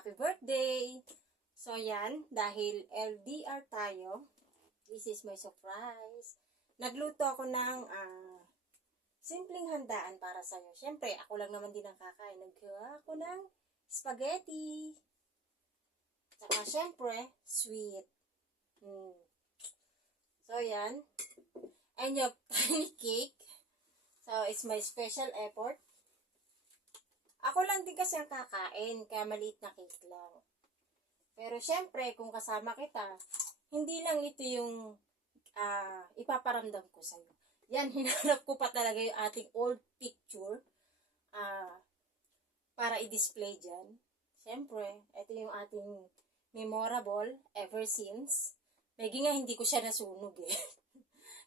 Happy birthday! So yan, dahil LDR tayo, this is my surprise. Nagluto ako ng simpleng handaan para sa'yo. Siyempre, ako lang naman din ang kakain. Naggawa ako ng spaghetti. Saka siyempre, sweet. So yan. And your tiny cake. So, it's my special effort. Ako lang din kasi ang kakain, kaya maliit na cake lang. Pero syempre, kung kasama kita, hindi lang ito yung ipaparamdam ko sa'yo. Yan, hinanap ko pa talaga yung ating old picture para i-display dyan. Syempre, ito yung ating memorable ever since. Medyo nga hindi ko siya nasunog eh.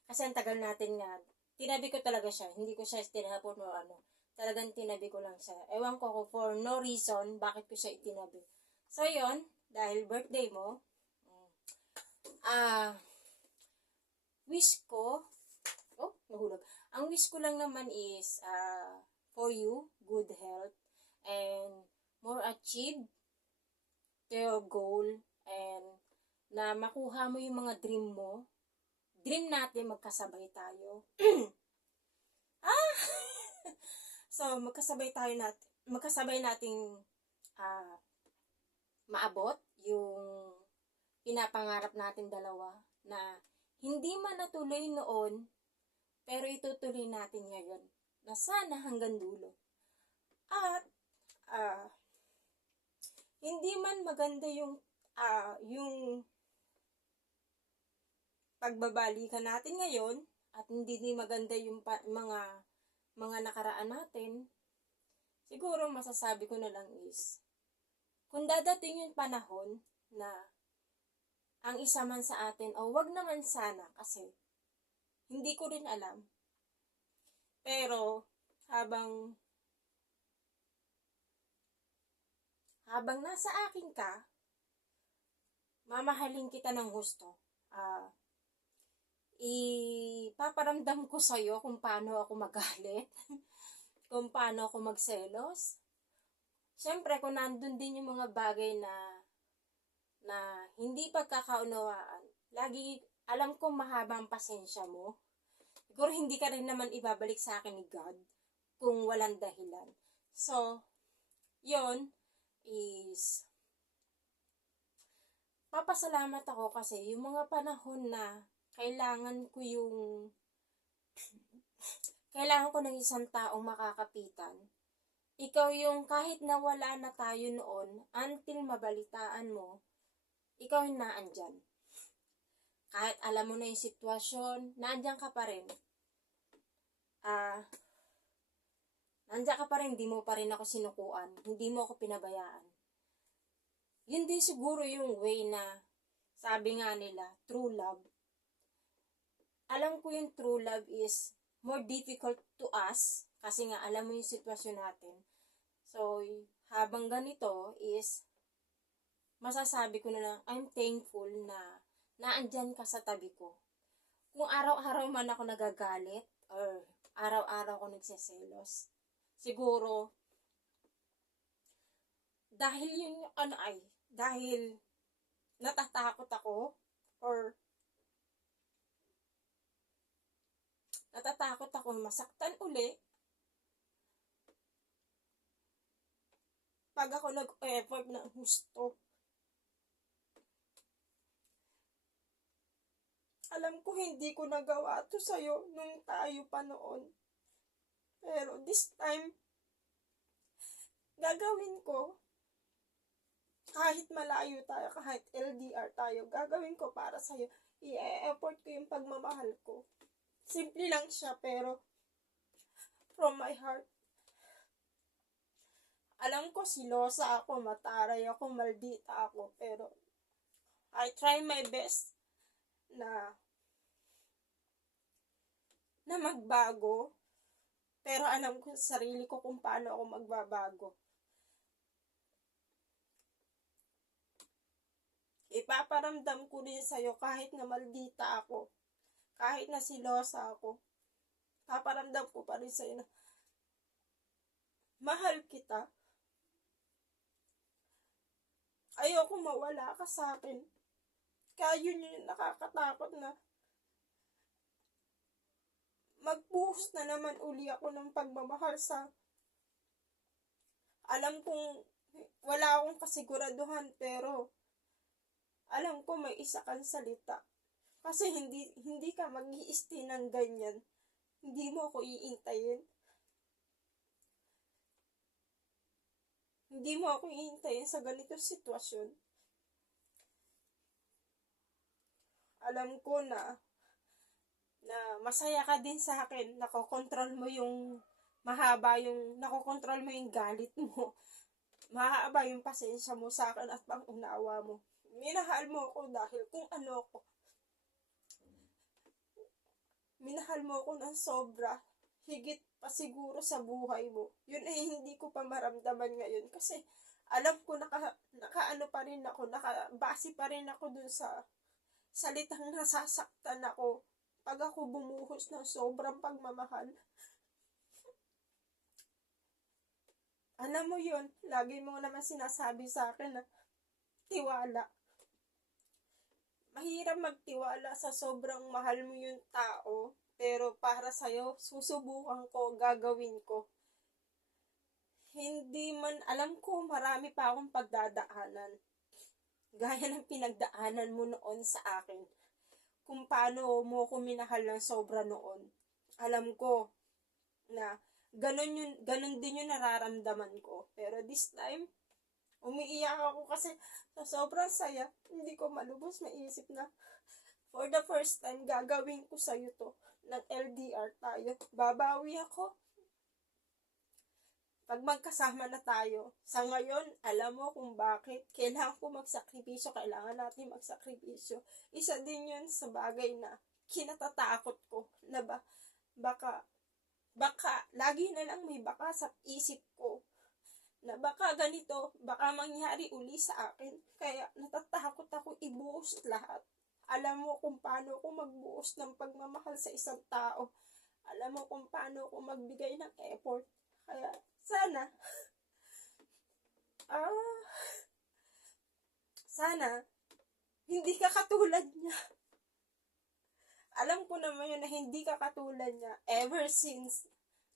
Kasi ang tagal natin nga. Tinabi ko talaga siya. Hindi ko siya tinapon o ano. Talagang tinabi ko lang siya. Ewan ko for no reason bakit ko siya itinabi. So, yon dahil birthday mo, wish ko, nahulog. Ang wish ko lang naman is, for you, good health, and more achieve to your goal, and na makuha mo yung mga dream mo. Dream natin, magkasabay tayo. So, magkasabay nating maabot yung pinapangarap natin dalawa na hindi man natuloy noon, pero itutuloy natin ngayon na sana hanggang dulo. At hindi man maganda yung pagbabalikan natin ngayon at hindi din maganda yung mga nakaraan natin, siguro masasabi ko na lang is, kung dadating yung panahon na ang isa man sa atin, o wag naman sana kasi hindi ko rin alam. Pero habang nasa akin ka, mamahalin kita ng gusto. Ipaparamdam ko sa'yo kung paano ako magalit, kung paano ako magselos. Siyempre, kung nandun din yung mga bagay na hindi pagkakaunawaan, lagi alam kong mahaba ang pasensya mo. Siguro hindi ka rin naman ibabalik sa akin ni God kung walang dahilan. So, yon is papasalamat ako kasi yung mga panahon na kailangan ko ng isang taong makakapitan. Ikaw yung kahit nawala na tayo noon, until mabalitaan mo, ikaw yung naandyan. Kahit alam mo na yung sitwasyon, naandyan ka pa rin. Nandiyan ka pa rin, hindi mo pa rin ako sinukuan. Hindi mo ako pinabayaan. Yun din siguro yung way na, sabi nga nila, true love. Alam ko yung true love is more difficult to us kasi nga alam mo yung sitwasyon natin. So, habang ganito is masasabi ko na lang, I'm thankful na naandyan ka sa tabi ko. Kung araw-araw man ako nagagalit or araw-araw ako nagseselos, siguro dahil natatakot ako or natatakot ako masaktan uli pag ako nag-effort na gusto. Alam ko hindi ko nagawa to sa'yo nung tayo pa noon. Pero this time, gagawin ko. Kahit malayo tayo, kahit LDR tayo, gagawin ko para sa'yo. I-effort ko yung pagmamahal ko. Simple lang siya, pero from my heart. Alam ko silosa ako, mataray ako, maldita ako, pero I try my best na magbago. Pero alam ko sa sarili ko kung paano ako magbabago. Ipaparamdam ko rin sa'yo kahit na maldita ako. Kahit na silosa ako. Paparamdam ko pa rin sa'yo na mahal kita. Ayoko mawala ka sa akin. Kaya yun yung nakakatakot na magbuhos na naman uli ako ng pagmamahal sa alam kong wala akong kasiguraduhan, pero alam ko may isa kang salita. Kasi hindi ka mag-i-stay ng ganyan. Hindi mo ako iintayin. Hindi mo ako iintayin sa ganitong sitwasyon. Alam ko na masaya ka din sa akin. Nakokontrol mo yung nakokontrol mo yung galit mo. Mahaba yung pasensya mo sa akin at pangunawa mo. Minahal mo ako dahil kung ano ako. Minahal mo ako ng sobra. Higit pa siguro sa buhay mo. Yun ay hindi ko pa maramdaman ngayon. Kasi alam ko nakaano pa rin ako. Nakabase pa rin ako dun sa salitang nasasaktan ako. Pag ako bumuhos ng sobrang pagmamahal. Alam mo yun, lagi mo naman sinasabi sa akin na tiwala. Mahirap magtiwala sa sobrang mahal mo yung tao, pero para sa'yo, susubukan ko, gagawin ko. Hindi man, alam ko marami pa akong pagdadaanan. Gaya ng pinagdaanan mo noon sa akin. Kung paano mo ko minahal ng sobra noon. Alam ko na ganun din yung nararamdaman ko. Pero this time, umiiyak ako kasi sa sobrang saya, hindi ko malubos maisip na for the first time, gagawin ko sa'yo to. Nag-LDR tayo. Babawi ako. Pag magkasama na tayo. Sa ngayon, alam mo kung bakit. Kailangan ko magsakripisyo. Kailangan natin magsakripisyo. Isa din yun sa bagay na kinatatakot ko. Na baka, lagi na lang may baka sa isip ko. Na baka ganito, baka mangyari uli sa akin. Kaya natatakot ako ibuhos lahat. Alam mo kung paano ako magbuhos ng pagmamahal sa isang tao. Alam mo kung paano ako magbigay ng effort. Kaya sana, sana, hindi ka katulad niya. Alam ko naman yun na hindi ka katulad niya. Ever since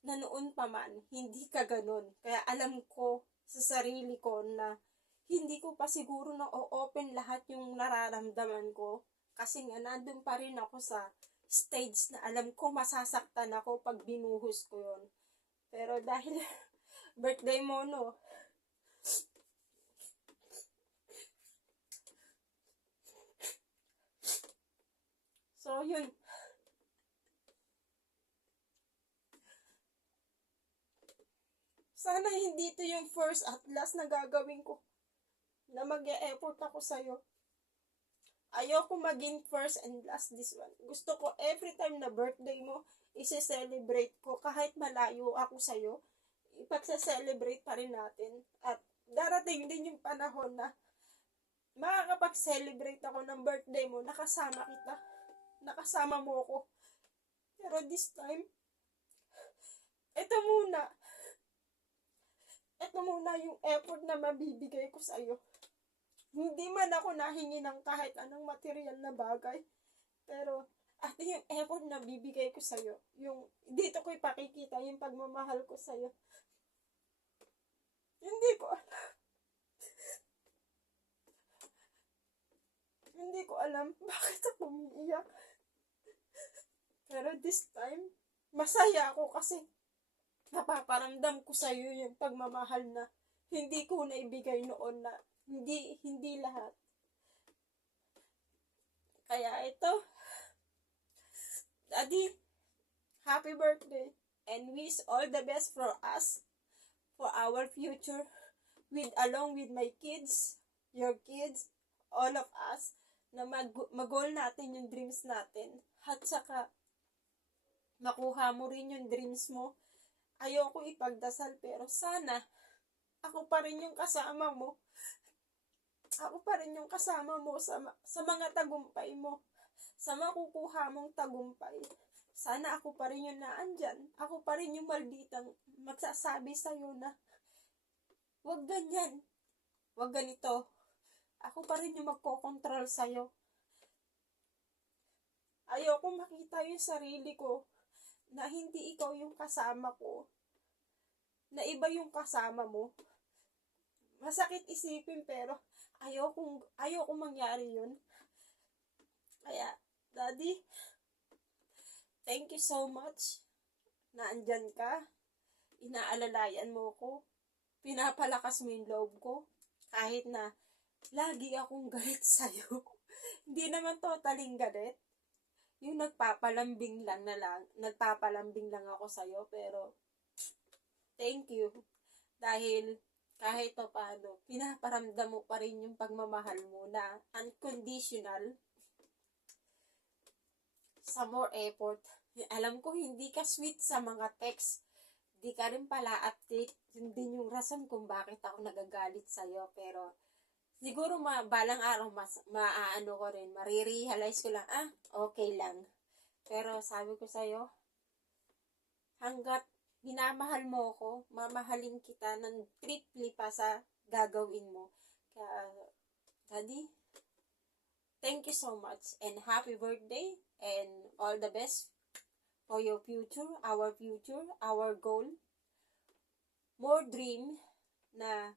na noon pa man, hindi ka ganun. Kaya alam ko sa sarili ko na hindi ko pa siguro na o-open lahat yung nararamdaman ko. Kasi nga, nandun pa rin ako sa stage na alam ko masasaktan ako pag binuhos ko yun. Pero dahil birthday mo, no? So, yun. Sana hindi ito yung first at last na gagawin ko na mag-e-effort ako sa'yo. Ayoko maging first and last this one. Gusto ko every time na birthday mo, isi-celebrate ko kahit malayo ako sa'yo. Ipagsa-celebrate pa rin natin. At darating din yung panahon na makakapag-celebrate ako ng birthday mo, nakasama kita. Nakasama mo ko. Pero this time, ito muna yung effort na mabibigay ko sa'yo. Hindi man ako nahingi ng kahit anong material na bagay. Pero, yung effort na bibigay ko sa'yo, yung dito ko ipakikita yung pagmamahal ko sa'yo. Hindi ko alam. Hindi ko alam bakit ako umiiyak. Pero this time, masaya ako kasi napaparamdam ko sa'yo yung pagmamahal na hindi ko naibigay noon na hindi lahat. Kaya ito, Daddy, happy birthday and wish all the best for us, for our future, along with my kids, your kids, all of us, na mag-goal natin yung dreams natin. At saka, makuha mo rin yung dreams mo. Ayoko ipagdasal pero sana ako pa rin yung kasama mo. Ako pa rin yung kasama mo sa mga tagumpay mo. Sa makukuha mong tagumpay. Sana ako pa rin yung naandyan. Ako pa rin yung malditang magsasabi sa'yo na wag ganyan. Wag ganito. ako pa rin yung magkokontrol sa'yo. Ayoko makita yung sarili ko na hindi ikaw yung kasama ko, na iba yung kasama mo. Masakit isipin pero ayoko mangyari yun. Kaya, Daddy, thank you so much na andyan ka. Inaalalayan mo ko. Pinapalakas mo yung loob ko. Kahit na lagi akong galit sa'yo. Hindi naman totaling galit. Yung nagpapalambing lang ako sa'yo. Pero, thank you. Dahil, kahit pa paano, pinaparamdam mo pa rin yung pagmamahal mo na unconditional. Sa more effort. Alam ko, hindi ka sweet sa mga text. Di ka rin pala update. Yun din yung rason kung bakit ako nagagalit sa'yo. Pero, siguro balang araw, maaano ko rin, marirealize ko lang, okay lang. Pero sabi ko sa'yo, hanggat minamahal mo ko, mamahalin kita ng triply pa sa gagawin mo. Kaya, Daddy, thank you so much and happy birthday and all the best for your future, our goal. More dream na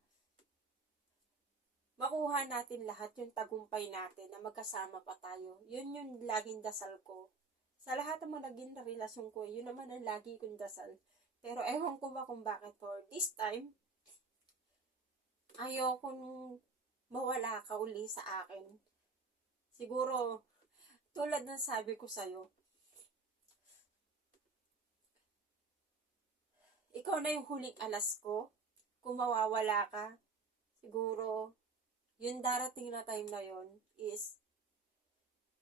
makuha natin lahat yung tagumpay natin na magkasama pa tayo. Yun yung laging dasal ko. Sa lahat ng mga naging relasyon ko, yun naman ang lagi kong dasal. Pero ewan ko ba kung bakit for this time, ayokong mawala ka uli sa akin. Siguro, tulad ng sabi ko sa'yo, ikaw na yung huling alas ko. Kung mawawala ka, siguro, yung darating na time na yon is,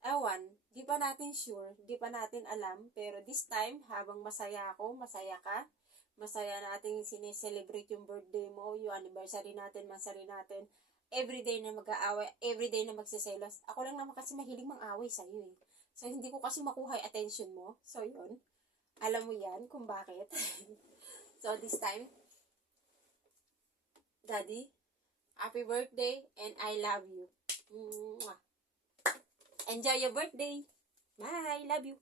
ewan, di pa natin sure, di pa natin alam, pero this time, habang masaya ako, masaya ka, masaya natin sineselebrate yung birthday mo, yung anniversary natin, mansari natin, everyday na mag-aaway, everyday na magsiselos. Ako lang naman kasi mahilig mang-away sa'yo eh. So, hindi ko kasi makuha yung attention mo. So, yun. Alam mo yan kung bakit. So, this time, Daddy, happy birthday and I love you. Mwah. Enjoy your birthday. Bye. Love you.